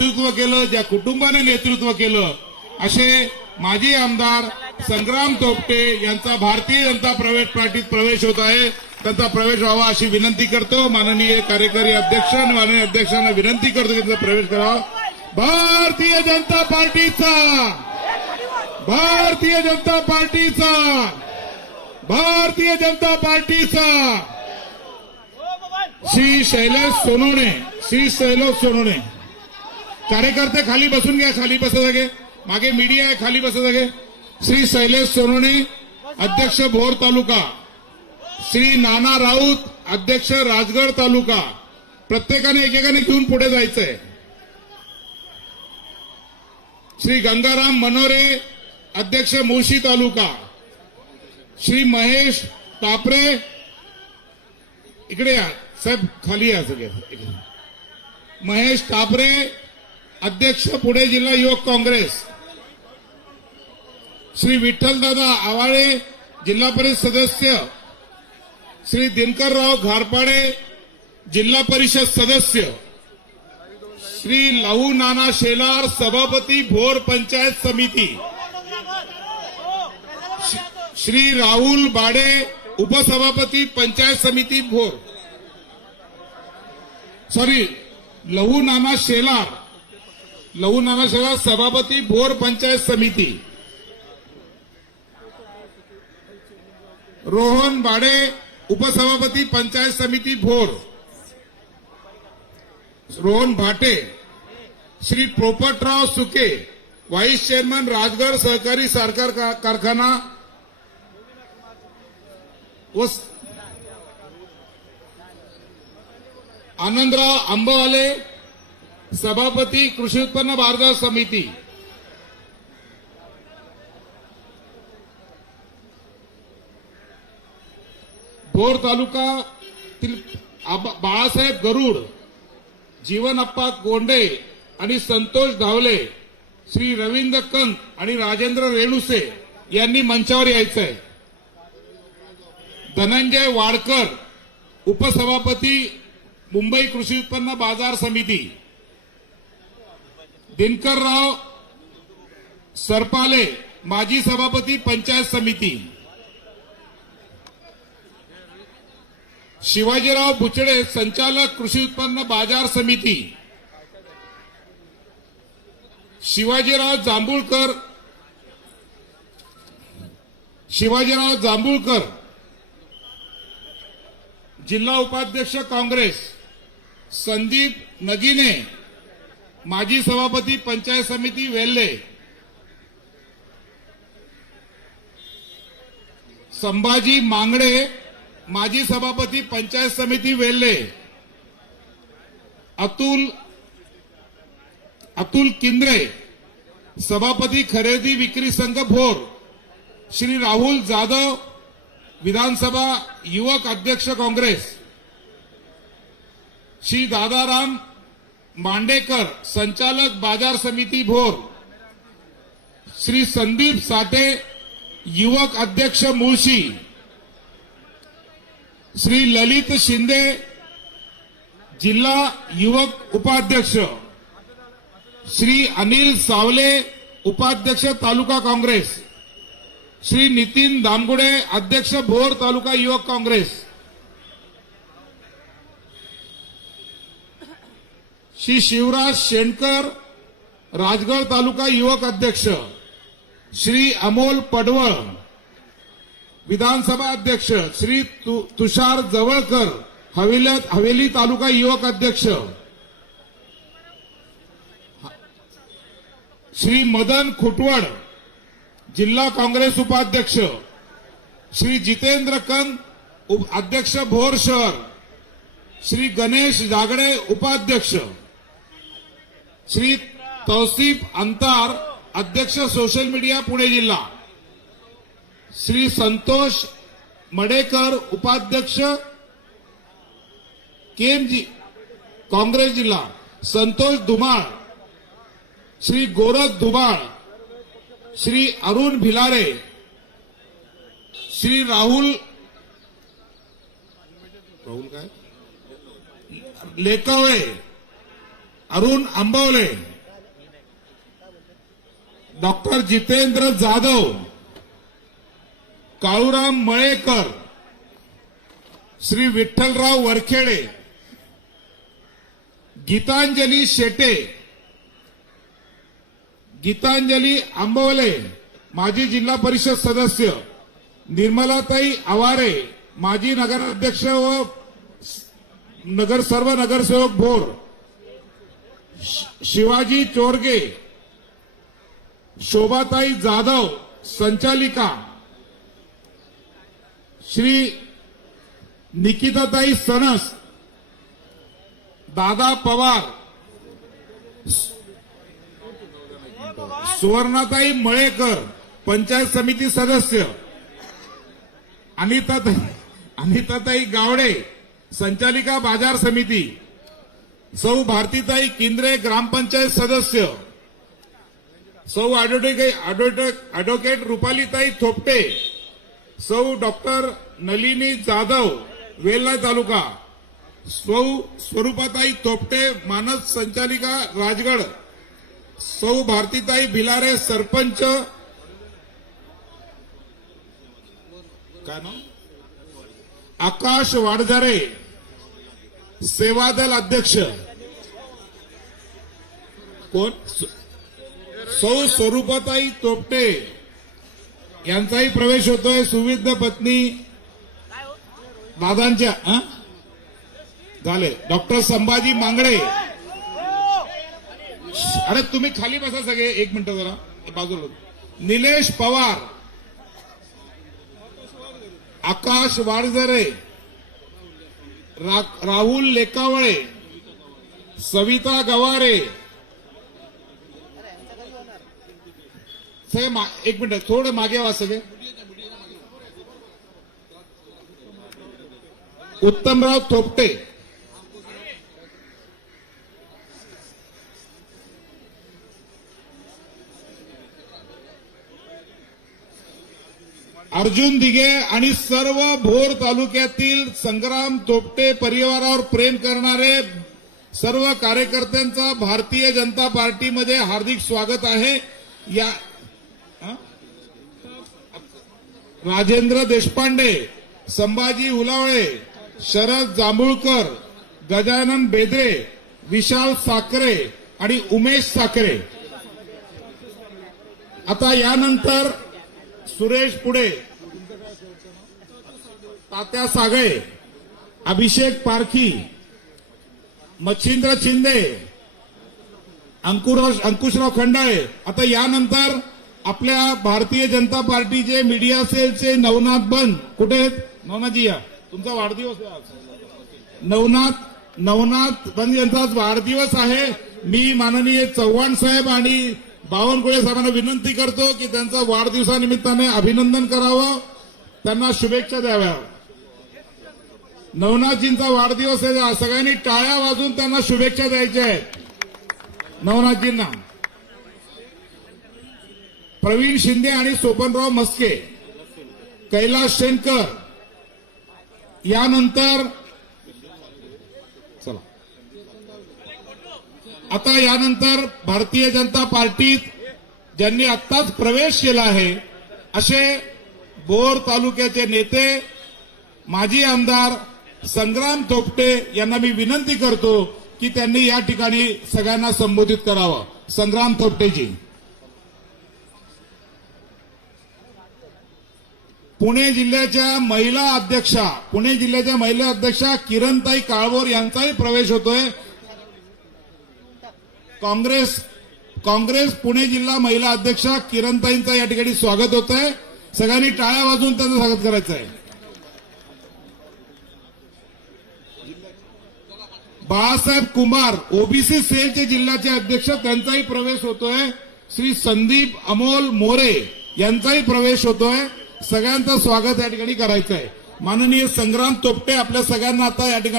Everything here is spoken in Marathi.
नेतृत्व केलं, ज्या कुटुंबाने नेतृत्व केलं, असे माजी आमदार संग्राम थोपटे यांचा भारतीय जनता पार्टीत प्रवेश होत आहे. त्यांचा प्रवेश व्हावा अशी विनंती करतो. माननीय कार्यकारी अध्यक्ष आणि माननीय अध्यक्षांना विनंती करतो की त्यांचा प्रवेश करावा. भारतीय जनता पार्टीचा, भारतीय जनता पार्टीचा, भारतीय जनता पार्टीचा श्री शैलेश सोनवणे, श्री शैलेश सोनवणे. कार्यकर्ते खाली बसून घ्या, खाली बसा जागे, मागे मीडिया आहे, खाली बसा जागे. श्री शैलेश सोनवणे अध्यक्ष भोर तालुका, श्री नाना राऊत अध्यक्ष राजगड तालुका. प्रत्येकाने एकेकाने घेऊन पुढे जायचंय. श्री गंगाराम मनोरे अध्यक्ष मुळशी तालुका, श्री महेश टापरे, इकडे या साहेब, खाली या सगळे. महेश टापरे अध्यक्ष पुणे जिल्हा युवक काँग्रेस, श्री विठ्ठलदादा आवाळे जिल्हा परिषद सदस्य, श्री दिनकरराव घारपाडे जिल्हा परिषद सदस्य, श्री लहू नाना शेलार सभापती भोर पंचायत समिती, श्री राहुल बाडे उपसभापती पंचायत समिती भोर, सॉरी लहू नाना शेलार सभापती भोर पंचायत समिती, रोहन बाडे उपसभापती पंचायत समिती भोर, रोहन भाटे, श्री पोपटराव सुके व्हाईस चेअरमन राजगड सहकारी साखर कारखाना व आनंदराव आंबवाले सभापती कृषी उत्पन्न बाजार समिती, भोर तालुकातील बाळासाहेब गरुड, जीवनप्पा गोंडे आणि संतोष धावले, श्री रवींद्र कंक आणि राजेंद्र रेणुसे यांनी मंचावर यायचं आहे. धनंजय वाडकर उपसभापती मुंबई कृषी उत्पन्न बाजार समिती, दिनकरराव सरपाले माजी सभापती पंचायत समिती, शिवाजीराव बुचडे संचालक कृषी उत्पन्न बाजार समिती, शिवाजीराव जांभूळकर जिल्हा उपाध्यक्ष काँग्रेस, संदीप नगीने माजी सभापती पंचायत समिती वेल्हे, संभाजी मांगडे माजी सभापती पंचायत समिती वेल्हे, अतुल किंद्रे सभापती खरेदी विक्री संघ भोर, श्री राहुल जाधव विधानसभा युवक अध्यक्ष काँग्रेस, श्री दादाराम मांडेकर संचालक बाजार समिती भोर, श्री संदीप साठे युवक अध्यक्ष मुळशी, श्री ललित शिंदे जिल्हा युवक उपाध्यक्ष, श्री अनिल सावले उपाध्यक्ष तालुका काँग्रेस, श्री नितीन दामगुडे अध्यक्ष भोर तालुका युवक काँग्रेस, श्री शिवराज शेणकर राजगड तालुका युवक अध्यक्ष, श्री अमोल पडवळ विधानसभा अध्यक्ष, श्री तुषार जवळकर हवेली तालुका युवक अध्यक्ष, श्री मदन खुटवड जिल्हा काँग्रेस उपाध्यक्ष, श्री जितेंद्र कंग अध्यक्ष भोर शहर, श्री गणेश जागडे उपाध्यक्ष, श्री तौसिफ अंतार अध्यक्ष सोशल मीडिया पुणे जिल्हा, श्री संतोष मडेकर उपाध्यक्ष केएमजी काँग्रेस जिल्हा, संतोष धुमाळ, श्री गोरख धुमाळ, श्री अरुण भिलारे, श्री राहुल काय लेकावळे, अरुण आंबवले, डॉक्टर जितेंद्र जाधव, काळूराम मळेकर, श्री विठ्ठलराव वरखेडे, गीतांजली शेटे, गीतांजली आंबवले, माजी जिल्हा परिषद सदस्य, निर्मलाताई आवारे, माजी नगराध्यक्ष व सर्व नगरसेवक भोर, शिवाजी चोरगे, शोभाताई जाधव, संचालिका, श्री निकिताताई सणस, दादा पवार, सुवर्णाताई मळेकर, पंचायत समिती सदस्य, अनिताताई गावडे, संचालिका बाजार समिती, सौ भारतीताई किंद्रे, ग्रामपंचायत सदस्य, सौ ॲडव्होकेट रुपालीताई थोपटे, सौ डॉक्टर नलिनी जाधव, वेल्हा तालुका, सौ स्वरूपाताई थोपटे, मानस संचालिका राजगड, सौ भारतीताई भिलारे, सरपंच, काय नाव, आकाश वाडझारे, सेवादल अध्यक्ष, कोण, सौ स्वरूपाताई तोपटे यांचाही प्रवेश होतोय. सुविद्य पत्नी दादांच्या झाले. डॉक्टर संभाजी मांगडे, अरे तुम्ही खाली बसा सगळे, एक मिनिट जरा बाजूला. निलेश पवार, आकाश वाडझरे, राहुल लेकावळे, सविता गवारे, सगळे एक मिनिट थोडं मागे वा सगळे. उत्तमराव थोपटे, अर्जुन दिघे आणि सर्व भोर तालुक्यातील संग्राम थोपटे परिवारावर प्रेम करणारे सर्व कार्यकर्त्यांचा भारतीय जनता पार्टीमध्ये हार्दिक स्वागत आहे. या राजेंद्र देशपांडे, संभाजी उलावळे, शरद जांभूळकर, गजानन बेदरे, विशाल साखरे आणि उमेश साखरे. आता यानंतर सुरेश पुढे, तात्या सागळे, अभिषेक पारखी, मच्छिंद्र शिंदे, अंकुशराव खंडाळे. आता यानंतर आपल्या भारतीय जनता पार्टीचे मीडिया सेलचे नवनाथ बन, कुठे आहेत नवनाथजी? या, तुमचा वाढदिवस आहे आज. नवनाथ बन यांचा वाढदिवस आहे. मी माननीय चव्हाण साहेब आणि बावनकुळे साहेबांना विनंती करतो की त्यांचा वाढदिवसानिमित्ताने अभिनंदन करावं, त्यांना शुभेच्छा द्याव्या. नवनाथजींचा वाढदिवस आहे, सगळ्यांनी टाळ्या वाजवून त्यांना शुभेच्छा द्यायच्या आहेत नवनाथजींना. प्रवीण शिंदे आणि सोपनराव मस्के, कैलास शेनकर. यानंतर चला, आता यानंतर भारतीय जनता पार्टीत ज्यांनी आत्ताच प्रवेश केला आहे असे भोर तालुक्याचे नेते माजी आमदार संग्राम थोपटे यांना मी विनंती करतो की त्यांनी या ठिकाणी सगळ्यांना संबोधित करावं. संग्राम थोपटेजी. पुणे जिल्ह्याच्या महिला अध्यक्षा किरणताई काळभोर यांचाही प्रवेश होतोय. काँग्रेस पुणे जिल्हा महिला अध्यक्षा किरणताईंचा या ठिकाणी स्वागत होत आहे. सगळ्यांनी टाळ्या वाजवून त्यांचं स्वागत करायचं आहे. बाळासाहेब कुंभार, ओबीसी सेलचे जिल्ह्याचे अध्यक्ष, त्यांचाही प्रवेश होतोय. श्री संदीप अमोल मोरे यांचाही प्रवेश होतोय. सगळ्यांचं स्वागत या ठिकाणी करायचं आहे. माननीय संग्राम थोपटे आपल्या सगळ्यांना आता या ठिकाणी